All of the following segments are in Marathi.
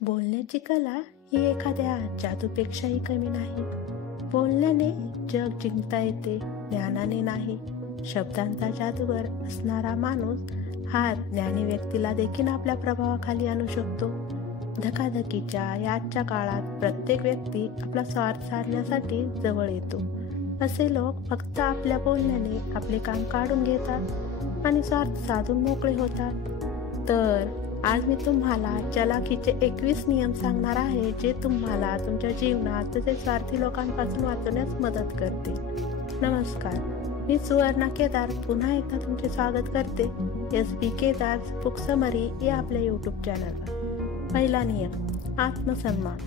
बोलण्याची कला ही एखाद्या जादूपेक्षाही कमी नाही. बोलण्याने जग जिंकता येते, ज्ञानाने नाही. शब्दांचा जादूगर असणारा माणूस हा ज्ञानी व्यक्तीला देखील आपल्या प्रभावाखाली आणू शकतो. धकाधकीच्या याच्या काळात प्रत्येक व्यक्ती आपला स्वार्थ साधण्यासाठी जवळ येतो. असे लोक फक्त आपल्या बोलण्याने आपले काम काढून घेतात आणि स्वार्थ साधून मोकळे होतात. तर आज मी तुम्हाला चलाखीचे 21 नियम सांगणार आहे, जे तुम्हाला तुमच्या जीवनात तसेच स्वार्थी लोकांपासून वाचवण्यास मदत करते. नमस्कार, मी सुवर्णा केदार पुन्हा एकदा तुमचे स्वागत करते SB केदार बुक समरी या आपल्या YouTube चॅनलवर. पहिला नियम, आत्मसन्मान,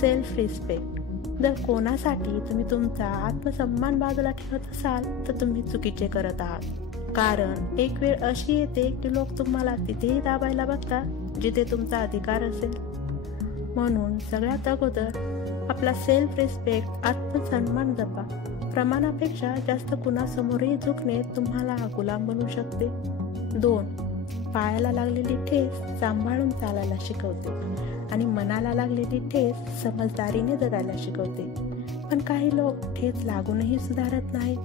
सेल्फ रिस्पेक्ट. जर कोणासाठी तुम्ही तुमचा आत्मसन्मान बाजूला ठेवत असाल तर तुम्ही चुकीचे करत आहात. कारण एक वेळ अशी येते की लोक तुम्हाला तिथेही दाबायला बघतात जिथे तुमचा अधिकार असेल. म्हणून सगळ्यात अगोदर आपला सेल्फ रिस्पेक्ट, आत्मसन्मान जपा. प्रमाणापेक्षा जास्त कुणासमोरही झुकणे तुम्हाला गुलाम बनवू शकते. 2. पायाला लागलेली ठेस सांभाळून चालायला शिकवते आणि मनाला लागलेली ठेस समजदारीने जगायला शिकवते. पण काही लोक ठेच लागूनही सुधारत नाहीत.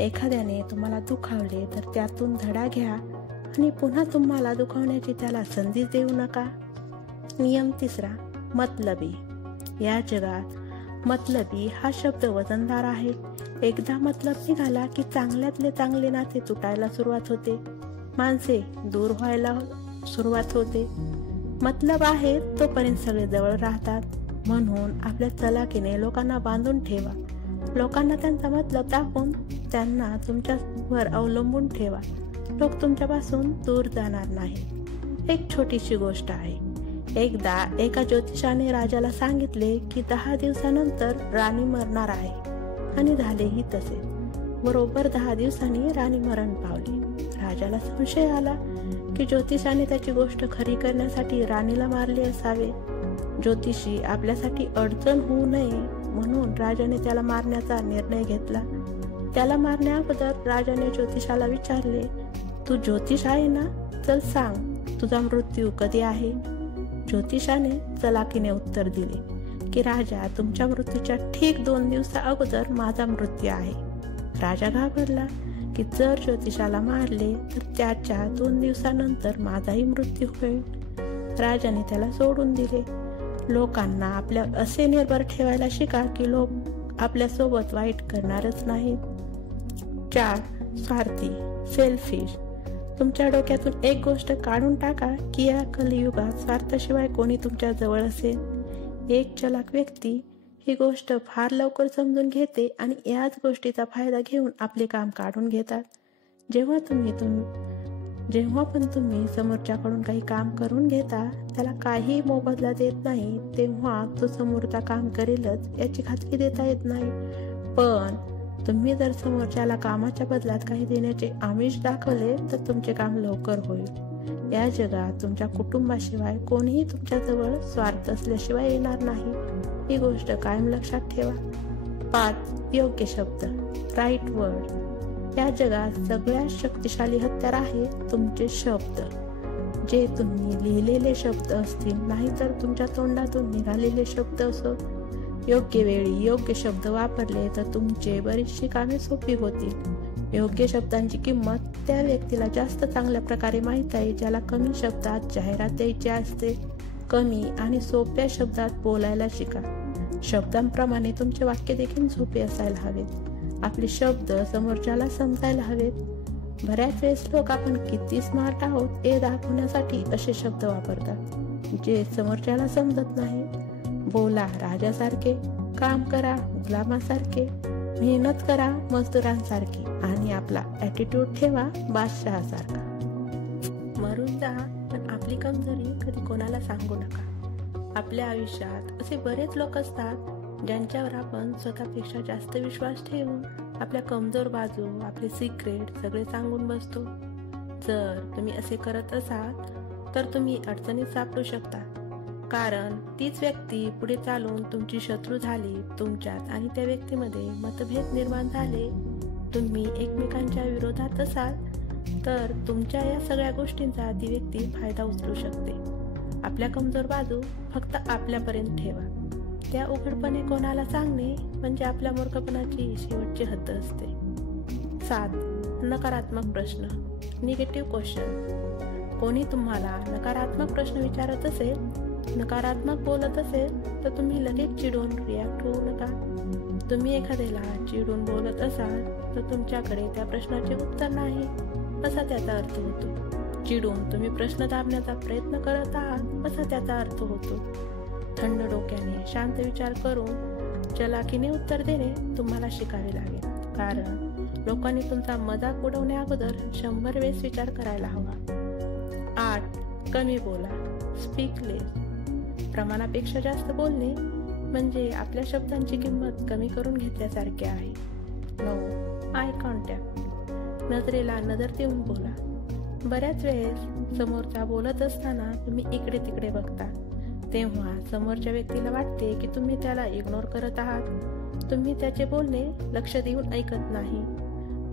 एखाद्याने तुम्हाला दुखावले तर त्यातून धडा घ्या आणि पुन्हा तुम्हाला दुखावण्याची त्याला संधी देऊ नका. नियम 3, मतलबी. या जगात मतलबी हा शब्द वजनदार आहे. एकदा मतलब निघाला की चांगल्यातले चांगले नाते तुटायला सुरुवात होते, माणसे दूर व्हायला सुरुवात होते. मतलब आहे तोपर्यंत सगळे जवळ राहतात. म्हणून आपल्या चलाखीने लोकांना बांधून ठेवा. लोकांना त्यांचा मतलब दाखवून त्यांना तुमच्यावर अवलंबून ठेवा. लोक तुमच्यापासून दूर जाणार नाही. एक छोटीशी गोष्ट आहे. एकदा एका ज्योतिषाने राजाला सांगितले की 10 दिवसानंतर राणी मरणार आहे, आणि झालेही तसे. बरोबर 10 दिवसांनी राणी मरण पावली. राजाला संशय आला की ज्योतिषाने त्याची गोष्ट खरी करण्यासाठी राणीला मारले असावे. ज्योतिषी आपल्यासाठी अडचण होऊ नये म्हणून राजाने त्याला मारण्याचा निर्णय घेतला. त्याला मारण्याअगोदर राजाने ज्योतिषाला विचारले, तू ज्योतिष आहे ना? चल सांग, तुझा मृत्यू कधी आहे? ज्योतिषाने चलाखीने उत्तर दिले की राजा, तुमच्या मृत्यूच्या ठीक 2 दिवसा अगोदर माझा मृत्यू आहे. राजा घाबरला की जर ज्योतिषाला मारले तर त्याच्या 2 दिवसानंतर माझाही मृत्यू होईल. राजाने त्याला सोडून दिले. लोकांना आपल्या असे निर्भर ठेवायला शिका की लोक आपल्या सोबत वाईट करणारच नाहीत. 4. स्वार्थी, सेल्फिश. तुमच्या डोक्यातून एक गोष्ट काढून टाका की या कलियुगात स्वार्थाशिवाय कोणी तुमच्या जवळ असेल. एक चलाख व्यक्ती ही गोष्ट फार लवकर समजून घेते आणि याच गोष्टीचा फायदा घेऊन आपले काम काढून घेतात. जेव्हा पण तुम्ही समोरच्याकडून काही काम करून घेता, त्याला काही मोबदला देत नाही, तेव्हा तो समोरचा काम करेलच याची खात्री देता येत नाही. पण तुम्ही जर समोरच्याला कामाच्या बदल्यात काही देण्याचे आमिष दाखवले तर तुमचे काम लवकर होईल. या जगात तुमच्या कुटुंबाशिवाय कोणीही तुमच्या जवळ स्वार्थ असल्याशिवाय येणार नाही. ही गोष्ट कायम लक्षात ठेवा. 5. योग्य शब्द, राईट वर्ड. या जगात सगळ्यात शक्तिशाली हत्यार आहे तुमचे शब्द. जे तुम्ही लिहिलेले शब्द असतील, नाहीतर तुमच्या तोंडातून निघालेले शब्द असो. योग्य वेळी योग्य शब्द वापरले तर तुमचे बरीचशी कामे सोपी होतील. योग्य शब्दांची किंमत त्या व्यक्तीला जास्त चांगल्या प्रकारे माहीत आहे ज्याला कमी शब्दात जाहिरात द्यायची असते. कमी आणि सोप्या शब्दात बोलायला शिका. शब्दांप्रमाणे तुमचे वाक्य देखील सोपे असायला हवेत. आपले शब्द समोरच्याला समजायला हवेत. बऱ्याच वेळेस लोक आपण किती स्मार्ट आहोत हे दाखवण्यासाठी असे शब्द वापरतात जे समोरच्याला समजत नाही. बोला राजासारखे, काम करा गुलामासारखे, मेहनत करा मजदुरांसारखी, आणि आपला ॲटिट्यूड ठेवा बादशहासारखा. मरून जा, पण आपली कमजोरी कधी कोणाला सांगू नका. आपल्या आयुष्यात असे बरेच लोक असतात ज्यांच्यावर आपण स्वतःपेक्षा जास्त विश्वास ठेवून आपल्या कमजोर बाजू, आपले सिक्रेट सगळे सांगून बसतो. जर तुम्ही असे करत असाल तर तुम्ही अडचणीत सापडू शकता. कारण तीच व्यक्ती पुढे चालून तुमची शत्रू झाली. तुमच्यात आणि त्या व्यक्तीमध्ये मतभेद निर्माण झाले. तुम्ही एकमेकांच्या विरोधात असाल तर तुमच्या या सगळ्या गोष्टींचा ती व्यक्ती फायदा उचलू शकते. आपल्या कमजोर बाजू फक्त आपल्यापर्यंत ठेवा. त्या उघडपणे कोणाला सांगणे म्हणजे आपल्या मूर्खपणाची शेवटची हद्द असते. 7. नकारात्मक प्रश्न, निगेटिव्ह क्वेश्चन. कोणी तुम्हाला नकारात्मक प्रश्न विचारत असेल, नकारात्मक बोलत असेल तर तुम्ही लगेच चिडून रिॲक्ट होऊ नका. तुम्ही एखाद्याला चिडून बोलत असाल तर तुमच्याकडे त्या प्रश्नाचे उत्तर नाही असा त्याचा अर्थ होतो. चिडून तुम्ही प्रश्न दाबण्याचा प्रयत्न करत आहात असा त्याचा अर्थ होतो. थंड डोक्याने शांत विचार करून चलाखीने उत्तर देणे तुम्हाला शिकावे लागेल, कारण लोकांनी तुमचा मजाक उडवण्या अगोदर 100 वेळेस विचार करायला हवा. 8. कमी बोला, स्पीक लेस. प्रमाणापेक्षा जास्त बोलणे म्हणजे आपल्या शब्दांची किंमत कमी करून घेतल्यासारखे आहे. 9. आय कॉन्टॅक्ट, नजरेला नजर देऊन बोला. बऱ्याच वेळेस समोरचा बोलत असताना तुम्ही इकडे तिकडे बघता, तेव्हा समोरच्या व्यक्तीला वाटते की तुम्ही त्याला इग्नोर करत आहात. तुम्ही त्याचे बोलणे लक्ष देऊन ऐकत नाही.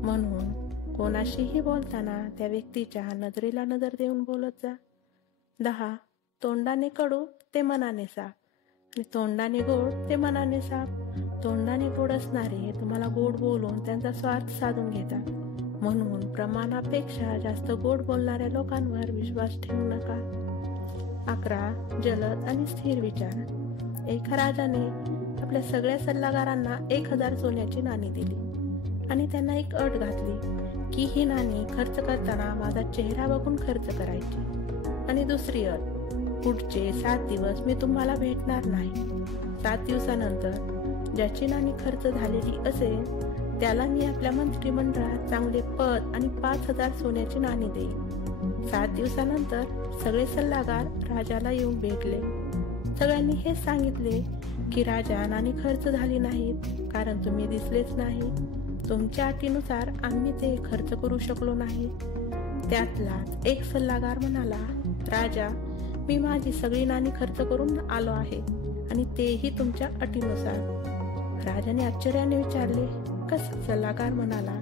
म्हणून कोणाशीही बोलताना त्या व्यक्तीच्या नजरेला नजर देऊन बोलत जा. 10. तोंडाने कडू ते मनाने साफ आणि तोंडाने गोड ते मनाने साफ. तोंडाने गोड असणारे तुम्हाला गोड बोलून त्यांचा स्वार्थ साधून घेतात. म्हणून प्रमाणापेक्षा जास्त गोड बोलणाऱ्या लोकांवर विश्वास ठेवू नका. 11. जलद आणि स्थिर विचार. एका राजाने आपल्या सगळ्या सल्लागारांना 1000 सोन्याची नाणी दिली आणि त्यांना एक अट घातली की ही नाणी खर्च करताना माझा चेहरा बघून खर्च करायची. आणि दुसरी अट, पुढचे 7 दिवस मी तुम्हाला भेटणार नाही. 7 दिवसानंतर ज्याची नाणी खर्च झालेली असेल त्याला मी आपल्या मंत्रिमंडळात चांगले पद आणि 5000 सोन्याची नाणी देईन. 7 दिवसानंतर सगळे सल्लागार राजाला येऊन भेटले. सगळ्यांनी हेच सांगितले की राजा, नाणी खर्च झाली नाहीत कारण तुम्ही दिसलेच नाही. तुमच्या अटीनुसार आम्ही ते खर्च करू शकलो नाही. त्यातलाच एक सल्लागार म्हणाला, राजा, मी माझी सगळी नाणी खर्च करून आलो आहे आणि तेही तुमच्या अटीनुसार. राजाने आश्चर्याने विचारले, कसं? सल्लागार म्हणाला,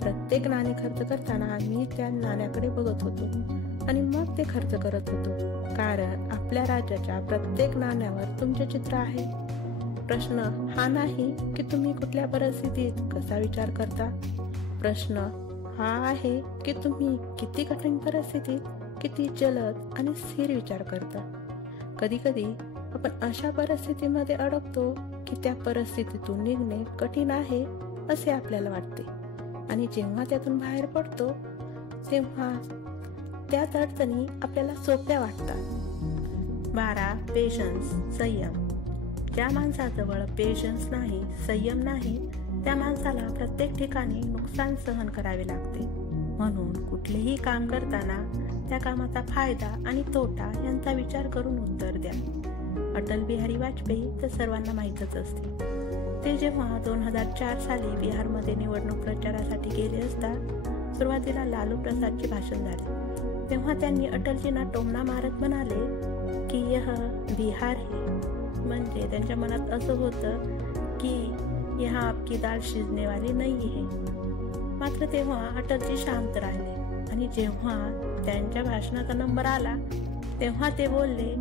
प्रत्येक नाणे खर्च करताना मी त्या नाण्याकडे बघत होतो आणि मग ते खर्च करत होतो, कारण आपल्या राज्याच्या प्रत्येक नाण्यावर तुमचे चित्र आहे. प्रश्न हा नाही की तुम्ही कुठल्या परिस्थितीत कसा विचार करता. प्रश्न हा आहे की तुम्ही किती कठीण परिस्थितीत किती जलद आणि स्थिर विचार करता. कधी कधी आपण अशा परिस्थितीमध्ये अडकतो की त्या परिस्थितीतून निघणे कठीण आहे असे आपल्याला वाटते आणि जेव्हा त्यातून बाहेर पडतो तेव्हा त्याच अडचणी आपल्याला सोप्या वाटतात. 12. पेशन्स, संयम. ज्या माणसाजवळ पेशन्स नाही, संयम नाही, त्या माणसाला प्रत्येक ठिकाणी नुकसान सहन करावे लागते. म्हणून कुठलेही काम करताना त्या कामाचा फायदा आणि तोटा यांचा विचार करून उत्तर द्या. अटल बिहारी वाजपेयी तर सर्वांना माहीतच असते. ते जेव्हा 2004 साली बिहारमध्ये निवडणूक प्रचारासाठी गेले असता सुरुवातीला लालू प्रसादचे भाषण झाले, तेव्हा त्यांनी अटलजींना टोमणा मारत म्हणाले की यह बिहार है. म्हणजे त्यांच्या मनात असं होतं की यहाँ आपकी दाल शिजने वाली नहीं है. मात्र तेव्हा अटलजी शांत राहिले आणि जेव्हा त्यांच्या भाषणाचा नंबर आला तेव्हा ते बोलले,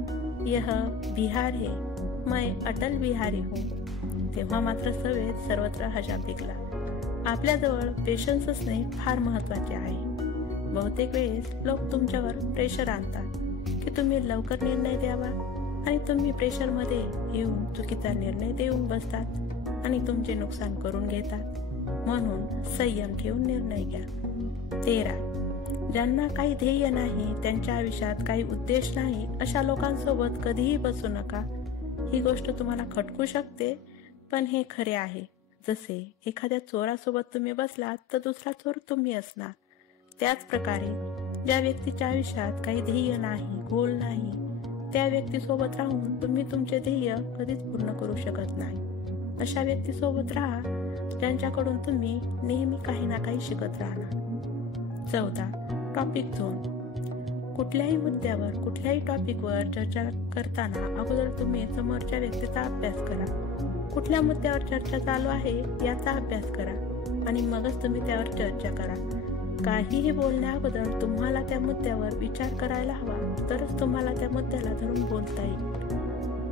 यह बिहार है, मैं अटल बिहारी हूँ. तेव्हा मात्र सभेत सर्वत्र हशा पिकला. आपल्याजवळ पेशन्स असणे फार महत्त्वाचे आहे. बहुतेक वेळेस लोक तुमच्यावर प्रेशर आणतात की तुम्ही लवकर निर्णय द्यावा आणि तुम्ही प्रेशरमध्ये येऊन चुकीचा निर्णय देऊन बसतात आणि तुमचे नुकसान करून घेतात. म्हणून संयम ठेवून निर्णय घ्या. 13. ज्यांना काही ध्येय नाही, त्यांच्या आयुष्यात काही उद्देश नाही, अशा लोकांसोबत कधीही बसू नका. ही गोष्ट तुम्हाला खटकू शकते, पण हे खरे आहे. जसे एखाद्या चोरासोबत तुम्ही बसलात तर दुसरा चोर तुम्ही असणार. त्याच प्रकारे ज्या व्यक्तीच्या आयुष्यात काही ध्येय नाही, गोल नाही, त्या व्यक्तीसोबत राहून तुम्ही तुमचे ध्येय कधीच पूर्ण करू शकत नाही. अशा व्यक्तीसोबत राहा ज्यांच्याकडून तुम्ही नेहमी काही ना काही शिकत राहणार. 14. Topic zone. कुठल्याही मुद्द्यावर, कुठल्याही टॉपिकवर चर्चा करताना अगोदर तुम्ही समोरच्या व्यक्तीचा अभ्यास करा. कुठल्या मुद्द्यावर चर्चा चालू आहे याचा अभ्यास करा आणि मगच तुम्ही त्यावर चर्चा करा. काहीही बोलण्या अगोदर तुम्हाला त्या मुद्द्यावर विचार करायला हवा, तरच तुम्हाला त्या मुद्द्याला धरून बोलता येईल.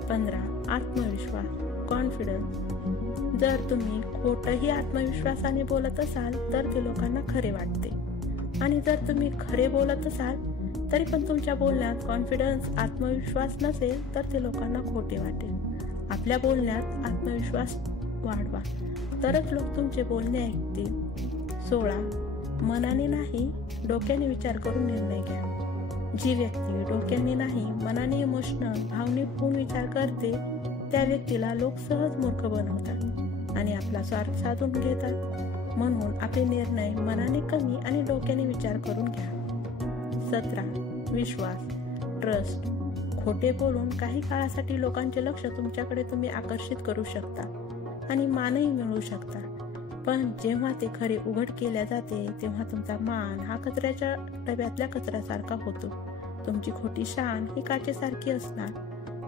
15. आत्मविश्वास, कॉन्फिडन्स. जर तुम्ही खोटंही आत्मविश्वासाने बोलत असाल तर ते लोकांना खरे वाटते, आणि जर तुम्ही खरे बोलत असाल तरी पण तुमच्या बोलण्यात कॉन्फिडन्स, आत्मविश्वास नसेल तर ते लोकांना खोटे वाटेल. आपल्या बोलण्यात आत्मविश्वास वाढवा, तरच लोक तुमचे बोलणे ऐकतील. 16. मनाने नाही, डोक्याने विचार करून निर्णय घ्या. जी व्यक्ती डोक्याने नाही, मनाने इमोशनल, भावनिक होऊन विचार करते त्या व्यक्तीला लोक सहज मूर्ख बनवतात आणि आपला स्वार्थ साधून घेतात. म्हणून आपले निर्णय मनाने कमी आणि डोक्याने विचार करून घ्या. 17. विश्वास, ट्रस्ट. खोटे बोलून काही काळासाठी लोकांचे लक्ष तुमच्याकडे तुम्ही आकर्षित करू शकता आणि मानही मिळवू शकता, पण जेव्हा ते खरे उघड केल्या जाते तेव्हा तुमचा मान हा कचऱ्याच्या डब्यातल्या कचऱ्यासारखा होतो. तुमची खोटी शान ही काचेसारखी असणार.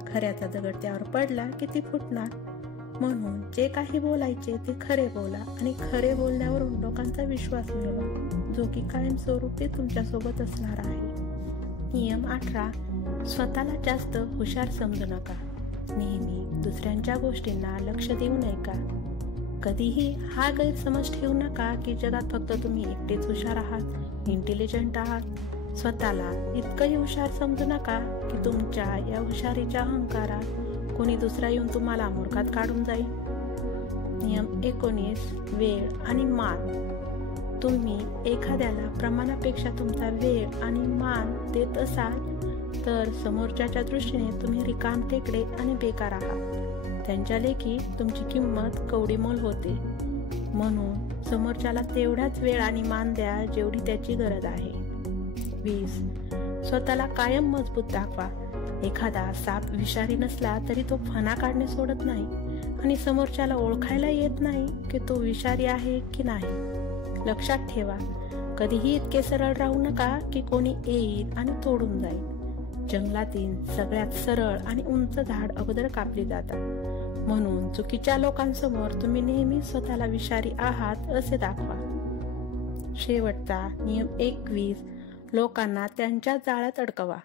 खऱ्याचा दगड त्यावर पडला की ती फुटणार. म्हणून जे काही बोलायचे ते खरे बोला आणि खरे बोलण्यावरून लोकांचा विश्वास मिळवा, जो की कायमस्वरूपी तुमच्यासोबत असणार आहे. नियम 18. स्वतःला जास्त हुशार समजू नका. नेहमी दुसऱ्यांच्या गोष्टींना लक्ष देऊ नये का? कधीही हा गैरसमज ठेवू नका की जगात फक्त तुम्ही एकटेच हुशार आहात, इंटेलिजंट आहात. स्वतःला इतकंही हुशार समजू नका की तुमच्या या हुशारीच्या अहंकारात कोणी दुसरा येऊन तुम्हाला मूर्खात काढून जाईल. नियम 19. वेळ आणि मान. तुम्ही एखाद्याला प्रमाणापेक्षा तुमचा वेळ आणि मान देत असाल तर समोरच्याच्या दृष्टीने तुम्ही रिकामटेकडे आणि बेकार आहात. त्यांच्या लेखी तुमची किंमत कवडीमोल होते. म्हणून समोरच्याला तेवढाच वेळ आणि मान द्या जेवढी त्याची गरज आहे. 20. स्वतःला कायम मजबूत दाखवा. एखादा साप विषारी नसला तरी तो फणा काढणे सोडत नाही आणि समोरच्याला ओळखायला येत नाही की तो विषारी आहे की नाही. लक्षात ठेवा, कधीही इतके सरळ राहू नका की कोणी येईल आणि तोडून जाईल. जंगलातील सगळ्यात सरळ आणि उंच झाड अगोदर कापली जातात. म्हणून चुकीच्या लोकांसमोर तुम्ही नेहमी स्वतःला विषारी आहात असे दाखवा. शेवटचा नियम 21. लोकांना त्यांच्या जाळ्यात अडकवा.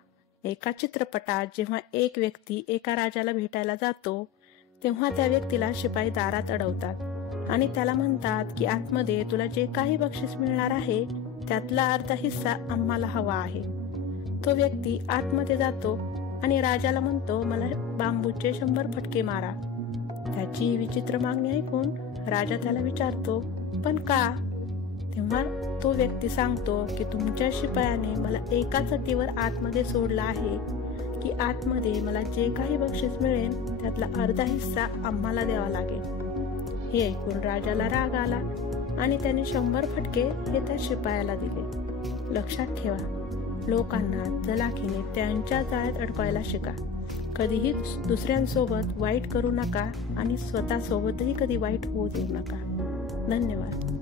एका चित्रपटात जेव्हा एक व्यक्ती एका राजाला भेटायला जातो तेव्हा त्या व्यक्तीला शिपाई दारात अडवतात आणि त्याला म्हणतात की आतमध्ये तुला जे काही बक्षीस मिळणार आहे त्यातला अर्धा हिस्सा आम्हाला हवा आहे. तो व्यक्ती आतमध्ये जातो आणि राजाला म्हणतो, मला बांबूचे 100 फटके मारा. त्याची विचित्र मागणी ऐकून राजा त्याला विचारतो, पण का? तेव्हा तो व्यक्ती सांगतो की तुमच्या शिपायाने मला एकाच अटीवर आतमध्ये सोडला आहे की आतमध्ये मला जे काही बक्षीस मिळेल त्यातला अर्धा हिस्सा आम्हाला द्यावा लागेल. हे ऐकून राजाला राग आला आणि त्याने 100 फटके हे त्या शिपायाला दिले. लक्षात ठेवा, लोकांना चलाखीने त्यांच्या जाळ्यात अडकवायला शिका. कधीही दुसऱ्यांसोबत वाईट करू नका आणि स्वतःसोबतही कधी वाईट होऊ देऊ नका. धन्यवाद.